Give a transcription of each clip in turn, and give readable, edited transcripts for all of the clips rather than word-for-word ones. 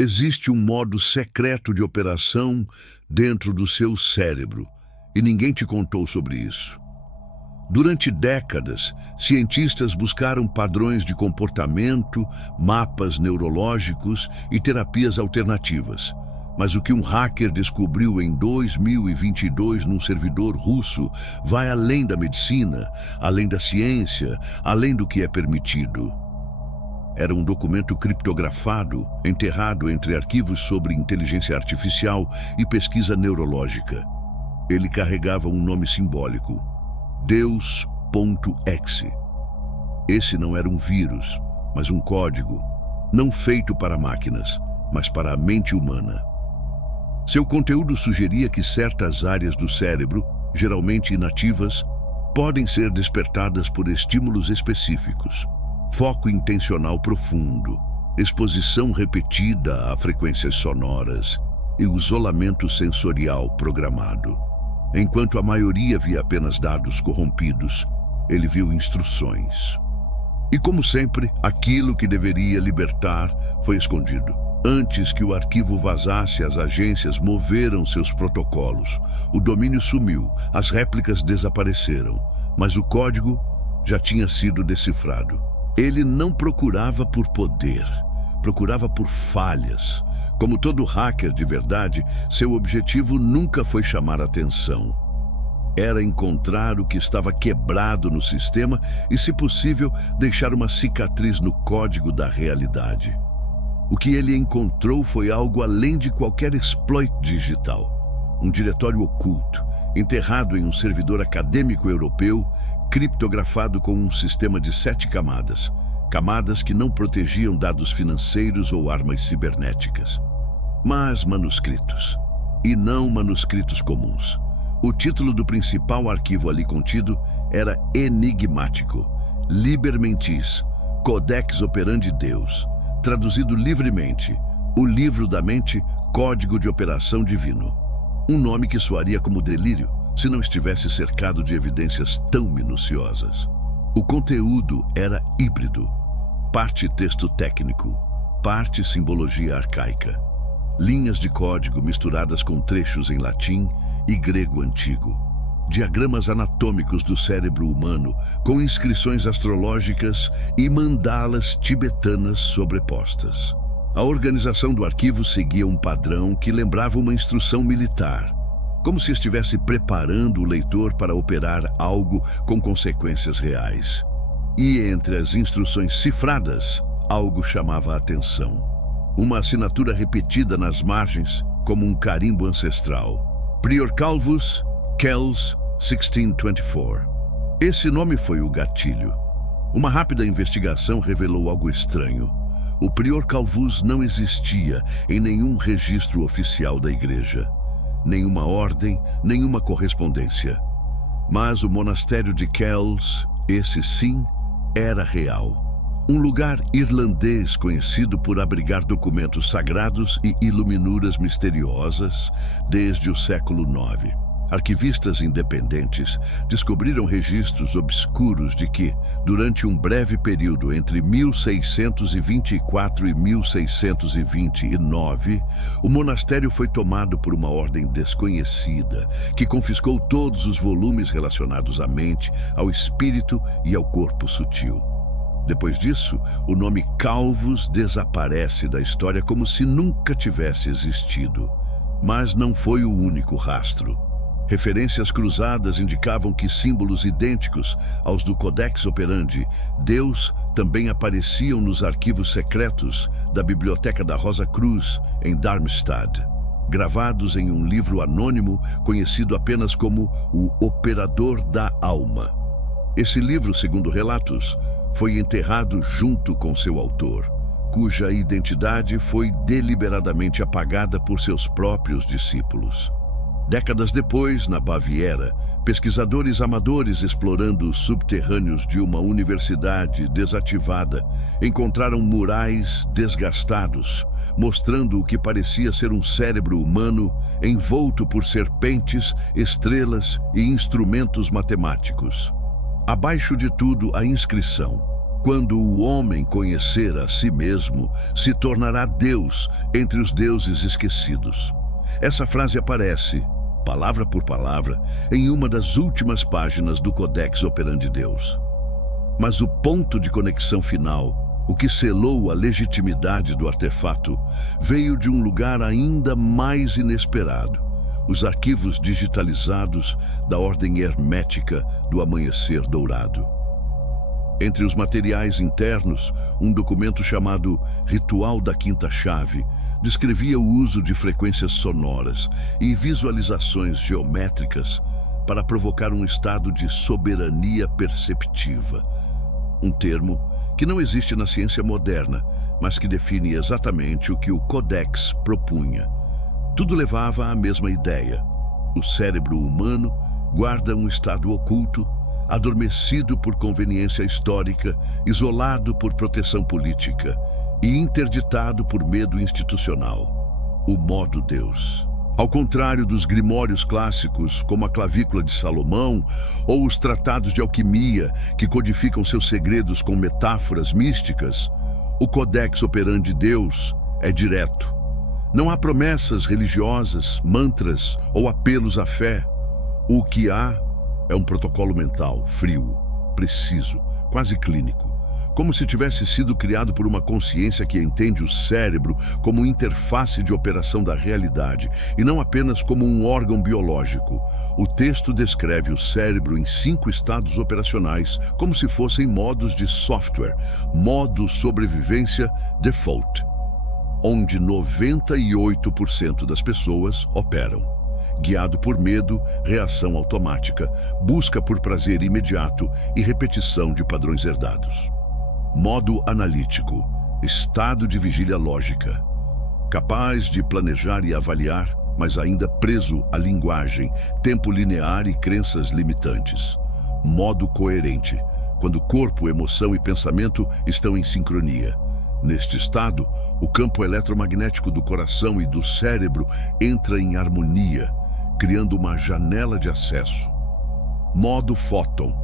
Existe um modo secreto de operação dentro do seu cérebro, e ninguém te contou sobre isso. Durante décadas, cientistas buscaram padrões de comportamento, mapas neurológicos e terapias alternativas. Mas o que um hacker descobriu em 2022 num servidor russo vai além da medicina, além da ciência, além do que é permitido. Era um documento criptografado, enterrado entre arquivos sobre inteligência artificial e pesquisa neurológica. Ele carregava um nome simbólico: Deus.exe. Esse não era um vírus, mas um código, não feito para máquinas, mas para a mente humana. Seu conteúdo sugeria que certas áreas do cérebro, geralmente inativas, podem ser despertadas por estímulos específicos. Foco intencional profundo, exposição repetida a frequências sonoras e o isolamento sensorial programado. Enquanto a maioria via apenas dados corrompidos, ele viu instruções. E como sempre, aquilo que deveria libertar foi escondido. Antes que o arquivo vazasse, as agências moveram seus protocolos. O domínio sumiu, as réplicas desapareceram, mas o código já tinha sido decifrado. Ele não procurava por poder, procurava por falhas. Como todo hacker de verdade, seu objetivo nunca foi chamar atenção. Era encontrar o que estava quebrado no sistema e, se possível, deixar uma cicatriz no código da realidade. O que ele encontrou foi algo além de qualquer exploit digital. Um diretório oculto, enterrado em um servidor acadêmico europeu, criptografado com um sistema de 7 camadas. Camadas que não protegiam dados financeiros ou armas cibernéticas. Mas manuscritos. E não manuscritos comuns. O título do principal arquivo ali contido era enigmático. Liber Mentis, Codex Operandi Deus. Traduzido livremente, o livro da mente, código de operação divino. Um nome que soaria como delírio se não estivesse cercado de evidências tão minuciosas. O conteúdo era híbrido, parte texto técnico, parte simbologia arcaica. Linhas de código misturadas com trechos em latim e grego antigo. Diagramas anatômicos do cérebro humano com inscrições astrológicas e mandalas tibetanas sobrepostas. A organização do arquivo seguia um padrão que lembrava uma instrução militar, como se estivesse preparando o leitor para operar algo com consequências reais. E entre as instruções cifradas, algo chamava a atenção. Uma assinatura repetida nas margens, como um carimbo ancestral. Prior Calvus, Kells, 1624. Esse nome foi o gatilho. Uma rápida investigação revelou algo estranho. O Prior Calvus não existia em nenhum registro oficial da igreja. Nenhuma ordem, nenhuma correspondência. Mas o monastério de Kells, esse sim, era real. Um lugar irlandês conhecido por abrigar documentos sagrados e iluminuras misteriosas desde o século IX. Arquivistas independentes descobriram registros obscuros de que, durante um breve período entre 1624 e 1629, o monastério foi tomado por uma ordem desconhecida, que confiscou todos os volumes relacionados à mente, ao espírito e ao corpo sutil. Depois disso, o nome Calvus desaparece da história como se nunca tivesse existido. Mas não foi o único rastro. Referências cruzadas indicavam que símbolos idênticos aos do Codex Operandi Deus também apareciam nos arquivos secretos da Biblioteca da Rosa Cruz, em Darmstadt, gravados em um livro anônimo conhecido apenas como o Operador da Alma. Esse livro, segundo relatos, foi enterrado junto com seu autor, cuja identidade foi deliberadamente apagada por seus próprios discípulos. Décadas depois, na Baviera, pesquisadores amadores explorando os subterrâneos de uma universidade desativada encontraram murais desgastados, mostrando o que parecia ser um cérebro humano envolto por serpentes, estrelas e instrumentos matemáticos. Abaixo de tudo, a inscrição: Quando o homem conhecer a si mesmo, se tornará Deus entre os deuses esquecidos. Essa frase aparece, palavra por palavra, em uma das últimas páginas do Codex Operandi Deus. Mas o ponto de conexão final, o que selou a legitimidade do artefato, veio de um lugar ainda mais inesperado: os arquivos digitalizados da ordem hermética do Amanhecer Dourado. Entre os materiais internos, um documento chamado Ritual da Quinta Chave descrevia o uso de frequências sonoras e visualizações geométricas para provocar um estado de soberania perceptiva. Um termo que não existe na ciência moderna, mas que define exatamente o que o Codex propunha. Tudo levava à mesma ideia: o cérebro humano guarda um estado oculto, adormecido por conveniência histórica, isolado por proteção política e interditado por medo institucional. O modo Deus. Ao contrário dos grimórios clássicos, como a Clavícula de Salomão ou os tratados de alquimia, que codificam seus segredos com metáforas místicas, o Codex Operandi Deus é direto. Não há promessas religiosas, mantras ou apelos à fé. O que há é um protocolo mental, frio, preciso, quase clínico, como se tivesse sido criado por uma consciência que entende o cérebro como interface de operação da realidade e não apenas como um órgão biológico. O texto descreve o cérebro em 5 estados operacionais, como se fossem modos de software, modo sobrevivência default, onde 98% das pessoas operam. Guiado por medo, reação automática, busca por prazer imediato e repetição de padrões herdados. Modo analítico, estado de vigília lógica, capaz de planejar e avaliar, mas ainda preso à linguagem, tempo linear e crenças limitantes. Modo coerente, quando corpo, emoção e pensamento estão em sincronia. Neste estado, o campo eletromagnético do coração e do cérebro entra em harmonia, criando uma janela de acesso. Modo fóton,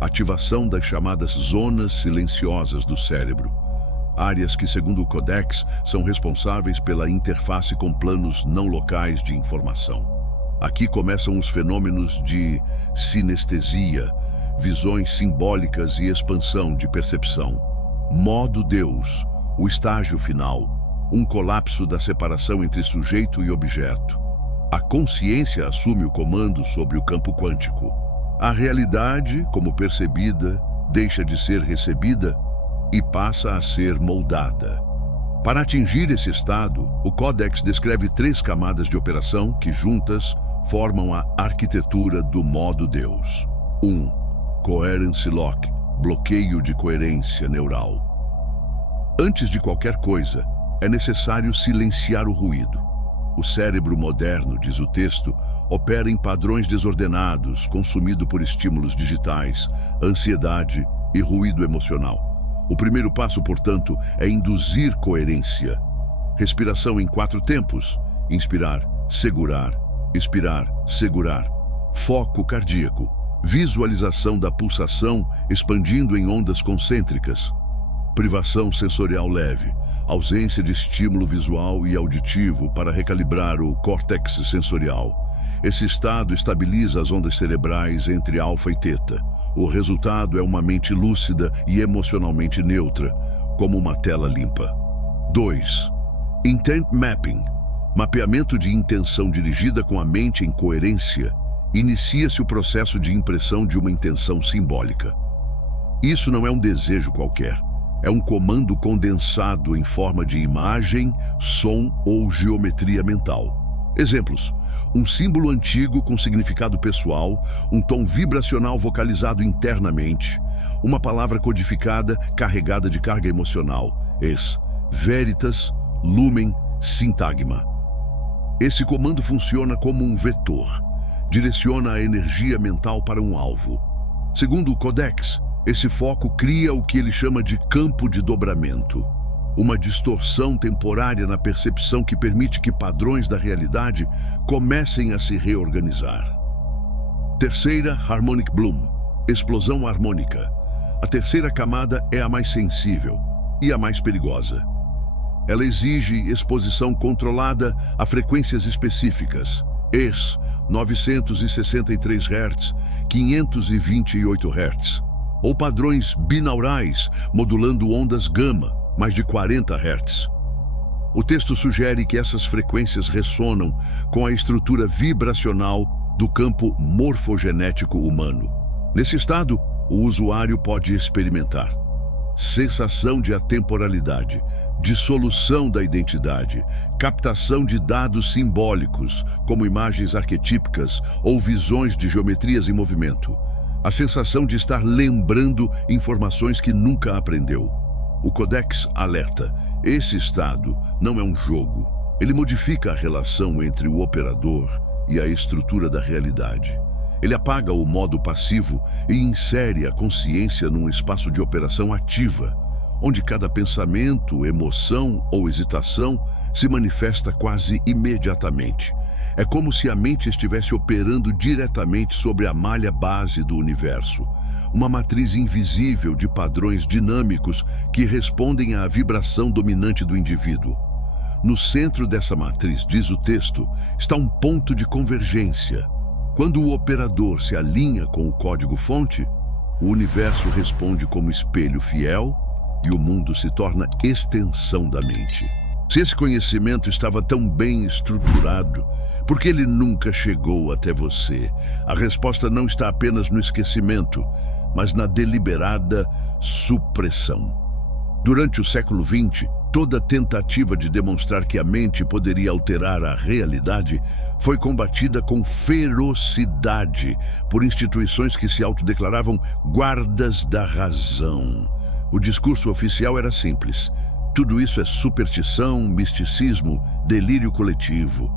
ativação das chamadas zonas silenciosas do cérebro, áreas que, segundo o Codex, são responsáveis pela interface com planos não locais de informação. Aqui começam os fenômenos de sinestesia, visões simbólicas e expansão de percepção. Modo Deus, o estágio final, um colapso da separação entre sujeito e objeto. A consciência assume o comando sobre o campo quântico. A realidade, como percebida, deixa de ser recebida e passa a ser moldada. Para atingir esse estado, o Codex descreve 3 camadas de operação que, juntas, formam a arquitetura do modo Deus. 1. Coherence Lock, bloqueio de coerência neural. Antes de qualquer coisa, é necessário silenciar o ruído. O cérebro moderno, diz o texto, opera em padrões desordenados, consumido por estímulos digitais, ansiedade e ruído emocional. O primeiro passo, portanto, é induzir coerência. Respiração em 4 tempos: inspirar, segurar, expirar, segurar. Foco cardíaco, visualização da pulsação expandindo em ondas concêntricas. Privação sensorial leve, ausência de estímulo visual e auditivo para recalibrar o córtex sensorial. Esse estado estabiliza as ondas cerebrais entre alfa e teta. O resultado é uma mente lúcida e emocionalmente neutra, como uma tela limpa. 2. Intent Mapping, mapeamento de intenção dirigida com a mente em coerência. Inicia-se o processo de impressão de uma intenção simbólica. Isso não é um desejo qualquer. É um comando condensado em forma de imagem, som ou geometria mental. Exemplos: um símbolo antigo com significado pessoal, um tom vibracional vocalizado internamente, uma palavra codificada carregada de carga emocional, veritas, lumen, sintagma. Esse comando funciona como um vetor, direciona a energia mental para um alvo. Segundo o Codex, esse foco cria o que ele chama de campo de dobramento, uma distorção temporária na percepção que permite que padrões da realidade comecem a se reorganizar. Terceira, Harmonic Bloom, explosão harmônica. A terceira camada é a mais sensível e a mais perigosa. Ela exige exposição controlada a frequências específicas, ERS 963 Hz, 528 Hz, ou padrões binaurais modulando ondas gama, mais de 40 Hz. O texto sugere que essas frequências ressonam com a estrutura vibracional do campo morfogenético humano. Nesse estado, o usuário pode experimentar sensação de atemporalidade, dissolução da identidade, captação de dados simbólicos, como imagens arquetípicas ou visões de geometrias em movimento, a sensação de estar lembrando informações que nunca aprendeu. O Codex alerta: esse estado não é um jogo. Ele modifica a relação entre o operador e a estrutura da realidade. Ele apaga o modo passivo e insere a consciência num espaço de operação ativa, onde cada pensamento, emoção ou hesitação se manifesta quase imediatamente. É como se a mente estivesse operando diretamente sobre a malha base do universo, uma matriz invisível de padrões dinâmicos que respondem à vibração dominante do indivíduo. No centro dessa matriz, diz o texto, está um ponto de convergência. Quando o operador se alinha com o código-fonte, o universo responde como espelho fiel e o mundo se torna extensão da mente. Se esse conhecimento estava tão bem estruturado, por que ele nunca chegou até você? A resposta não está apenas no esquecimento, mas na deliberada supressão. Durante o século XX, toda tentativa de demonstrar que a mente poderia alterar a realidade foi combatida com ferocidade por instituições que se autodeclaravam guardas da razão. O discurso oficial era simples: tudo isso é superstição, misticismo, delírio coletivo.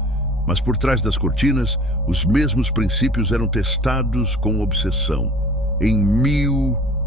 Mas por trás das cortinas, os mesmos princípios eram testados com obsessão. Em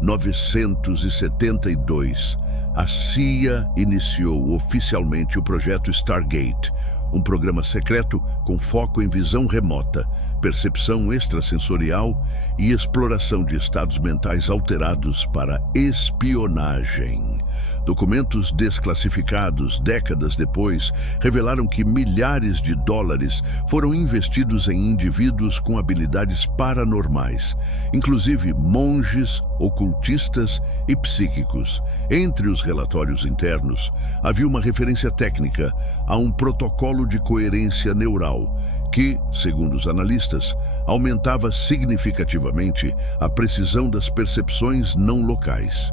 1972, a CIA iniciou oficialmente o projeto Stargate, um programa secreto com foco em visão remota, percepção extrasensorial e exploração de estados mentais alterados para espionagem. Documentos desclassificados décadas depois revelaram que milhares de dólares foram investidos em indivíduos com habilidades paranormais, inclusive monges, ocultistas e psíquicos. Entre os relatórios internos, havia uma referência técnica a um protocolo de coerência neural que, segundo os analistas, aumentava significativamente a precisão das percepções não locais.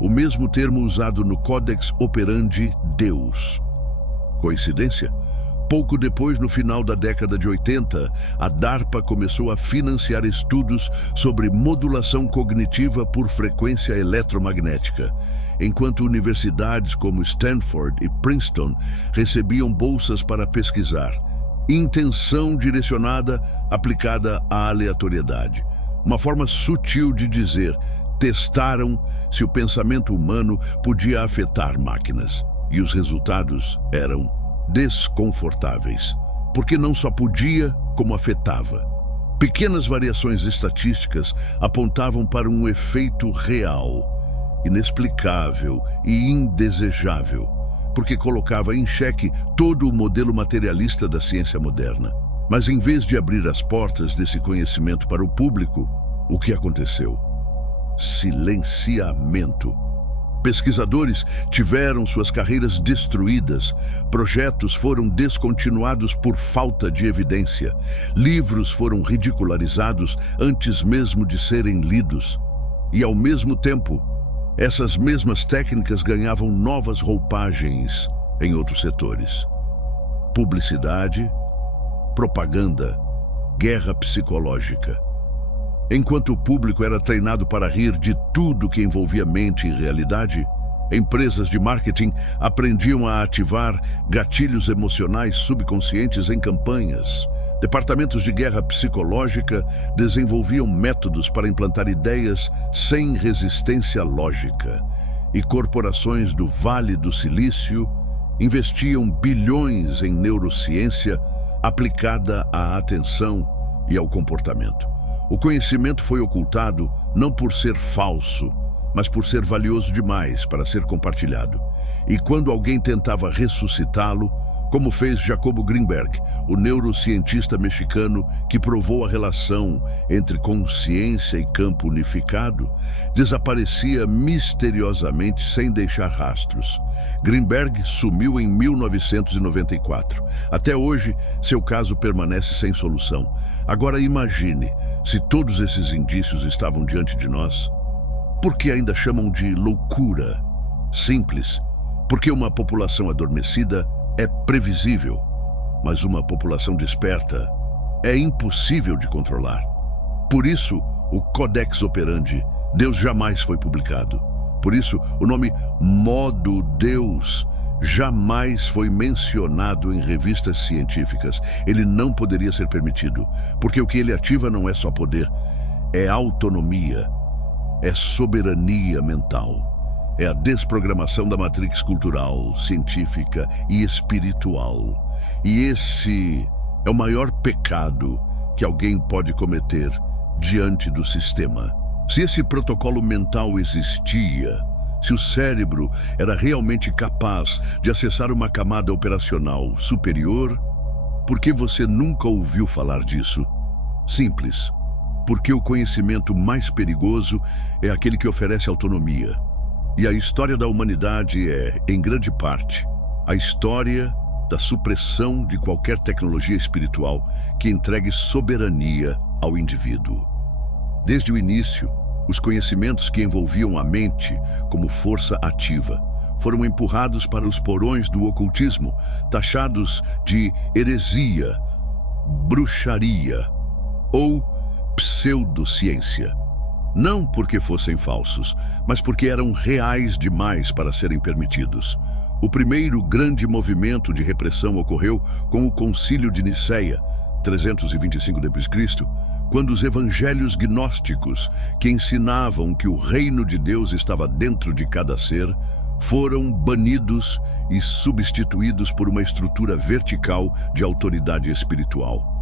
O mesmo termo usado no Codex Operandi Deus. Coincidência? Pouco depois, no final da década de 80, a DARPA começou a financiar estudos sobre modulação cognitiva por frequência eletromagnética, enquanto universidades como Stanford e Princeton recebiam bolsas para pesquisar. Intenção direcionada aplicada à aleatoriedade. Uma forma sutil de dizer: testaram se o pensamento humano podia afetar máquinas. E os resultados eram desconfortáveis, porque não só podia, como afetava. Pequenas variações estatísticas apontavam para um efeito real, inexplicável e indesejável, porque colocava em xeque todo o modelo materialista da ciência moderna. Mas em vez de abrir as portas desse conhecimento para o público, o que aconteceu? Silenciamento. Pesquisadores tiveram suas carreiras destruídas, projetos foram descontinuados por falta de evidência, livros foram ridicularizados antes mesmo de serem lidos. E, ao mesmo tempo, essas mesmas técnicas ganhavam novas roupagens em outros setores. Publicidade, propaganda, guerra psicológica. Enquanto o público era treinado para rir de tudo que envolvia mente e realidade, empresas de marketing aprendiam a ativar gatilhos emocionais subconscientes em campanhas. Departamentos de guerra psicológica desenvolviam métodos para implantar ideias sem resistência lógica. E corporações do Vale do Silício investiam bilhões em neurociência aplicada à atenção e ao comportamento. O conhecimento foi ocultado não por ser falso, mas por ser valioso demais para ser compartilhado. E quando alguém tentava ressuscitá-lo, como fez Jacobo Greenberg, o neurocientista mexicano que provou a relação entre consciência e campo unificado, desaparecia misteriosamente sem deixar rastros. Greenberg sumiu em 1994. Até hoje, seu caso permanece sem solução. Agora imagine, se todos esses indícios estavam diante de nós, por que ainda chamam de loucura? Simples, porque uma população adormecida é previsível, mas uma população desperta é impossível de controlar. Por isso, o Codex Operandi, Deus jamais foi publicado. Por isso, o nome Modo Deus jamais foi mencionado em revistas científicas. Ele não poderia ser permitido, porque o que ele ativa não é só poder, é autonomia, é soberania mental. É a desprogramação da matrix cultural, científica e espiritual. E esse é o maior pecado que alguém pode cometer diante do sistema. Se esse protocolo mental existia, se o cérebro era realmente capaz de acessar uma camada operacional superior, por que você nunca ouviu falar disso? Simples. Porque o conhecimento mais perigoso é aquele que oferece autonomia. E a história da humanidade é, em grande parte, a história da supressão de qualquer tecnologia espiritual que entregue soberania ao indivíduo. Desde o início, os conhecimentos que envolviam a mente como força ativa foram empurrados para os porões do ocultismo, taxados de heresia, bruxaria ou pseudociência. Não porque fossem falsos, mas porque eram reais demais para serem permitidos. O primeiro grande movimento de repressão ocorreu com o Concílio de Nicéia, 325 d.C., quando os evangelhos gnósticos, que ensinavam que o reino de Deus estava dentro de cada ser, foram banidos e substituídos por uma estrutura vertical de autoridade espiritual.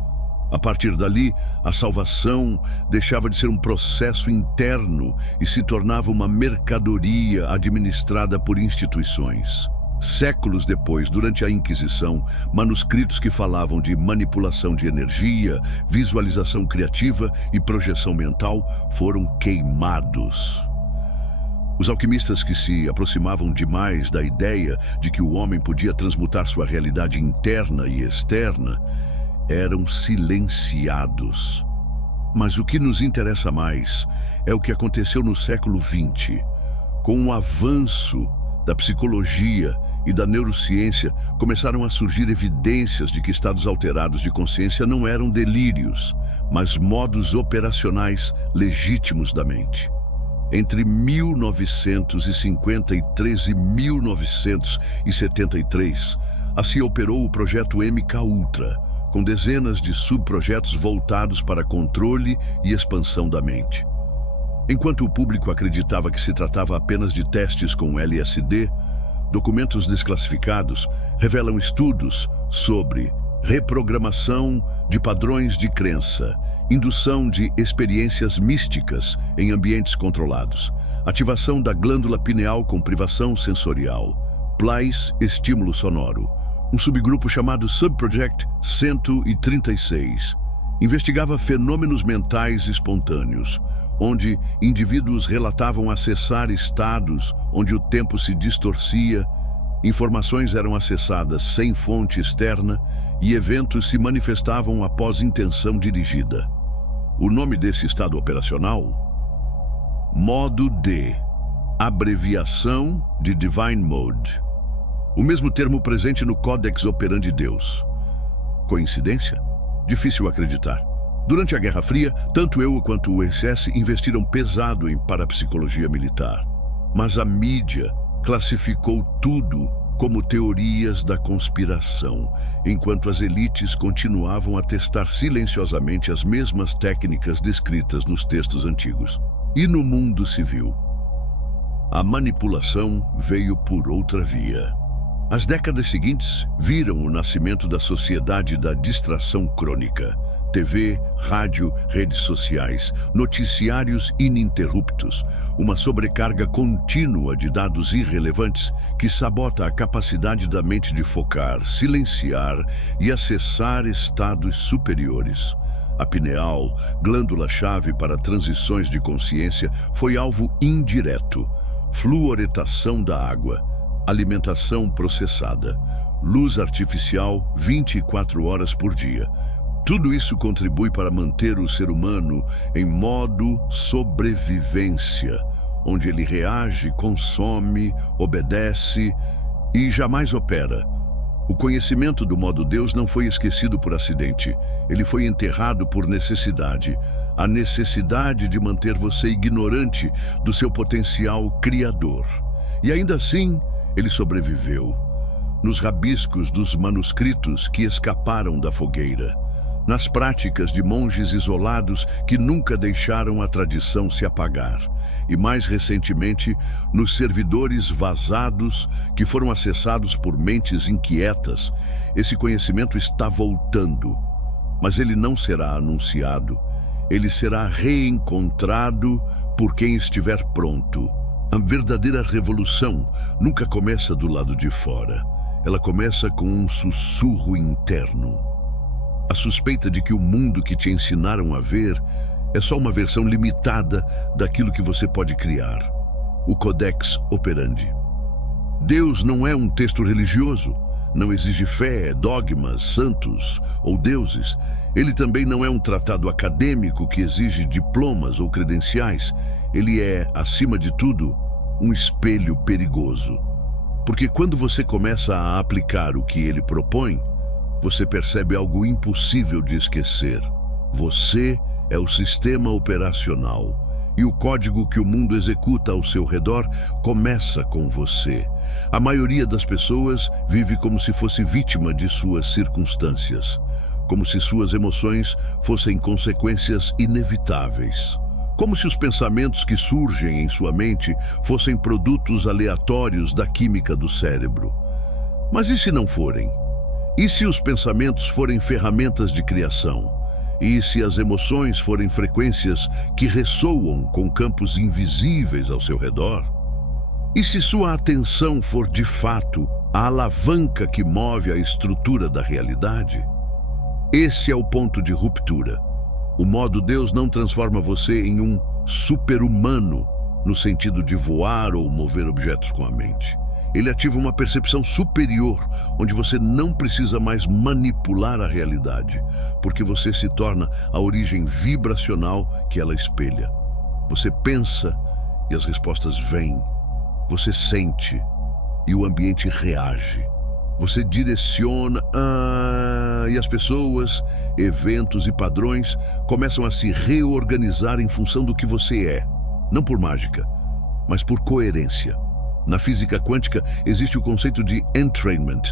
A partir dali, a salvação deixava de ser um processo interno e se tornava uma mercadoria administrada por instituições. Séculos depois, durante a Inquisição, manuscritos que falavam de manipulação de energia, visualização criativa e projeção mental foram queimados. Os alquimistas que se aproximavam demais da ideia de que o homem podia transmutar sua realidade interna e externa eram silenciados. Mas o que nos interessa mais é o que aconteceu no século XX. Com o avanço da psicologia e da neurociência, começaram a surgir evidências de que estados alterados de consciência não eram delírios, mas modos operacionais legítimos da mente. Entre 1953 e 1973, assim operou o projeto MKUltra, com dezenas de subprojetos voltados para controle e expansão da mente. Enquanto o público acreditava que se tratava apenas de testes com LSD, documentos desclassificados revelam estudos sobre reprogramação de padrões de crença, indução de experiências místicas em ambientes controlados, ativação da glândula pineal com privação sensorial, PLAS, estímulo sonoro. Um subgrupo chamado Subproject 136 investigava fenômenos mentais espontâneos, onde indivíduos relatavam acessar estados onde o tempo se distorcia, informações eram acessadas sem fonte externa e eventos se manifestavam após intenção dirigida. O nome desse estado operacional? Modo D, abreviação de Divine Mode. O mesmo termo presente no Codex Operandi Deus. Coincidência? Difícil acreditar. Durante a Guerra Fria, tanto eu quanto o SS investiram pesado em parapsicologia militar. Mas a mídia classificou tudo como teorias da conspiração, enquanto as elites continuavam a testar silenciosamente as mesmas técnicas descritas nos textos antigos. E no mundo civil? A manipulação veio por outra via. As décadas seguintes viram o nascimento da Sociedade da Distração Crônica, TV, rádio, redes sociais, noticiários ininterruptos, uma sobrecarga contínua de dados irrelevantes que sabota a capacidade da mente de focar, silenciar e acessar estados superiores. A pineal, glândula-chave para transições de consciência, foi alvo indireto. Fluoretação da água, alimentação processada, luz artificial 24 horas por dia. Tudo isso contribui para manter o ser humano em modo sobrevivência, onde ele reage, consome, obedece e jamais opera. O conhecimento do modo Deus não foi esquecido por acidente. Ele foi enterrado por necessidade. A necessidade de manter você ignorante do seu potencial criador. E ainda assim, ele sobreviveu. Nos rabiscos dos manuscritos que escaparam da fogueira. Nas práticas de monges isolados que nunca deixaram a tradição se apagar. E mais recentemente, nos servidores vazados que foram acessados por mentes inquietas, esse conhecimento está voltando. Mas ele não será anunciado. Ele será reencontrado por quem estiver pronto. A verdadeira revolução nunca começa do lado de fora. Ela começa com um sussurro interno. A suspeita de que o mundo que te ensinaram a ver é só uma versão limitada daquilo que você pode criar. O Codex Operandi. Deus não é um texto religioso. Não exige fé, dogmas, santos ou deuses. Ele também não é um tratado acadêmico que exige diplomas ou credenciais. Ele é, acima de tudo, um espelho perigoso. Porque quando você começa a aplicar o que ele propõe, você percebe algo impossível de esquecer. Você é o sistema operacional. E o código que o mundo executa ao seu redor começa com você. A maioria das pessoas vive como se fosse vítima de suas circunstâncias. Como se suas emoções fossem consequências inevitáveis. Como se os pensamentos que surgem em sua mente fossem produtos aleatórios da química do cérebro. Mas e se não forem? E se os pensamentos forem ferramentas de criação? E se as emoções forem frequências que ressoam com campos invisíveis ao seu redor? E se sua atenção for de fato a alavanca que move a estrutura da realidade? Esse é o ponto de ruptura. O modo Deus não transforma você em um super-humano no sentido de voar ou mover objetos com a mente. Ele ativa uma percepção superior, onde você não precisa mais manipular a realidade, porque você se torna a origem vibracional que ela espelha. Você pensa e as respostas vêm. Você sente e o ambiente reage. Você direciona e as pessoas, eventos e padrões começam a se reorganizar em função do que você é. Não por mágica, mas por coerência. Na física quântica existe o conceito de entrainment.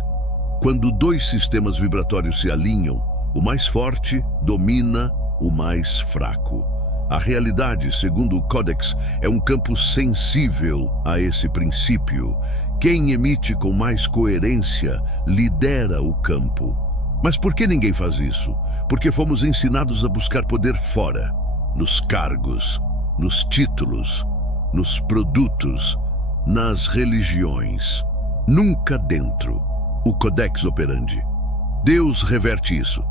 Quando dois sistemas vibratórios se alinham, o mais forte domina o mais fraco. A realidade, segundo o Codex, é um campo sensível a esse princípio. Quem emite com mais coerência lidera o campo. Mas por que ninguém faz isso? Porque fomos ensinados a buscar poder fora, nos cargos, nos títulos, nos produtos, nas religiões, nunca dentro. O Codex Operandi. Deus reverte isso.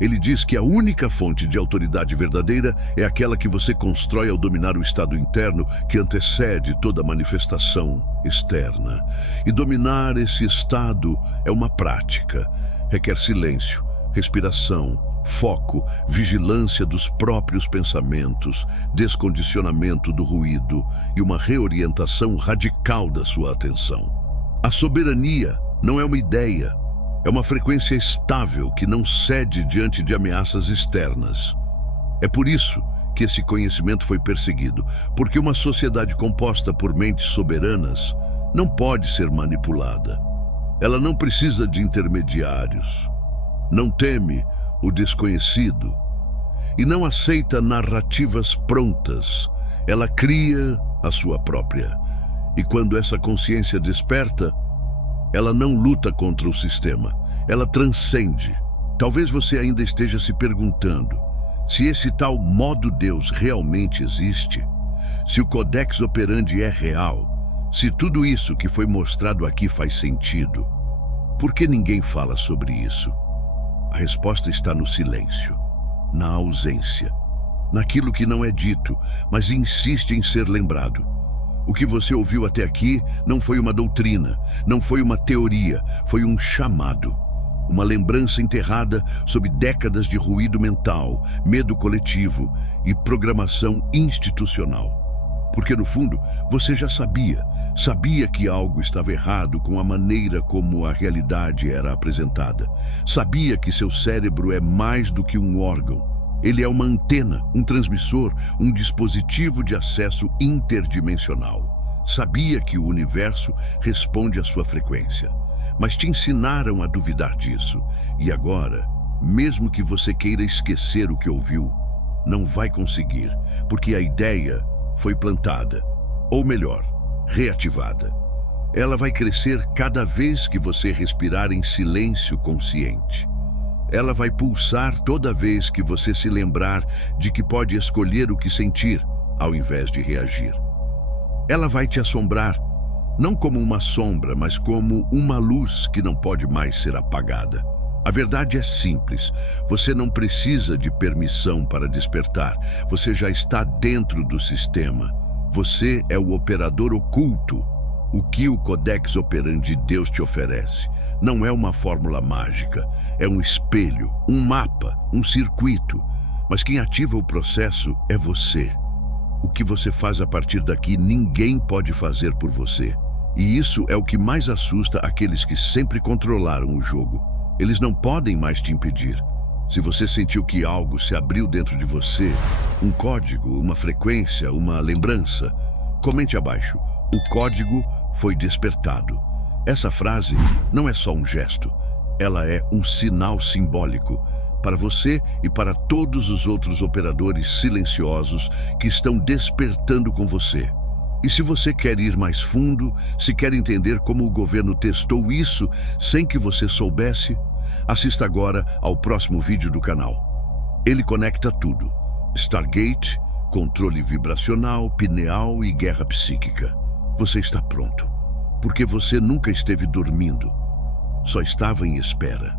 Ele diz que a única fonte de autoridade verdadeira é aquela que você constrói ao dominar o estado interno que antecede toda manifestação externa. E dominar esse estado é uma prática. Requer silêncio, respiração, foco, vigilância dos próprios pensamentos, descondicionamento do ruído e uma reorientação radical da sua atenção. A soberania não é uma ideia, é uma frequência estável que não cede diante de ameaças externas. É por isso que esse conhecimento foi perseguido, porque uma sociedade composta por mentes soberanas não pode ser manipulada. Ela não precisa de intermediários, não teme o desconhecido e não aceita narrativas prontas. Ela cria a sua própria. E quando essa consciência desperta, ela não luta contra o sistema, ela transcende. Talvez você ainda esteja se perguntando se esse tal modo Deus realmente existe, se o Codex Operandi é real, se tudo isso que foi mostrado aqui faz sentido. Por que ninguém fala sobre isso? A resposta está no silêncio, na ausência, naquilo que não é dito, mas insiste em ser lembrado. O que você ouviu até aqui não foi uma doutrina, não foi uma teoria, foi um chamado. Uma lembrança enterrada sob décadas de ruído mental, medo coletivo e programação institucional. Porque, no fundo, você já sabia que algo estava errado com a maneira como a realidade era apresentada. Sabia que seu cérebro é mais do que um órgão. Ele é uma antena, um transmissor, um dispositivo de acesso interdimensional. Sabia que o universo responde à sua frequência. Mas te ensinaram a duvidar disso. E agora, mesmo que você queira esquecer o que ouviu, não vai conseguir, porque a ideia foi plantada, ou melhor, reativada. Ela vai crescer cada vez que você respirar em silêncio consciente. Ela vai pulsar toda vez que você se lembrar de que pode escolher o que sentir, ao invés de reagir. Ela vai te assombrar, não como uma sombra, mas como uma luz que não pode mais ser apagada. A verdade é simples. Você não precisa de permissão para despertar. Você já está dentro do sistema. Você é o operador oculto. O que o Codex Operandi de Deus te oferece não é uma fórmula mágica. É um espelho, um mapa, um circuito. Mas quem ativa o processo é você. O que você faz a partir daqui, ninguém pode fazer por você. E isso é o que mais assusta aqueles que sempre controlaram o jogo. Eles não podem mais te impedir. Se você sentiu que algo se abriu dentro de você, um código, uma frequência, uma lembrança, comente abaixo. O código foi despertado. Essa frase não é só um gesto. Ela é um sinal simbólico para você e para todos os outros operadores silenciosos que estão despertando com você. E se você quer ir mais fundo, se quer entender como o governo testou isso sem que você soubesse, assista agora ao próximo vídeo do canal. Ele conecta tudo: Stargate, controle vibracional, pineal e guerra psíquica. Você está pronto, porque você nunca esteve dormindo, só estava em espera.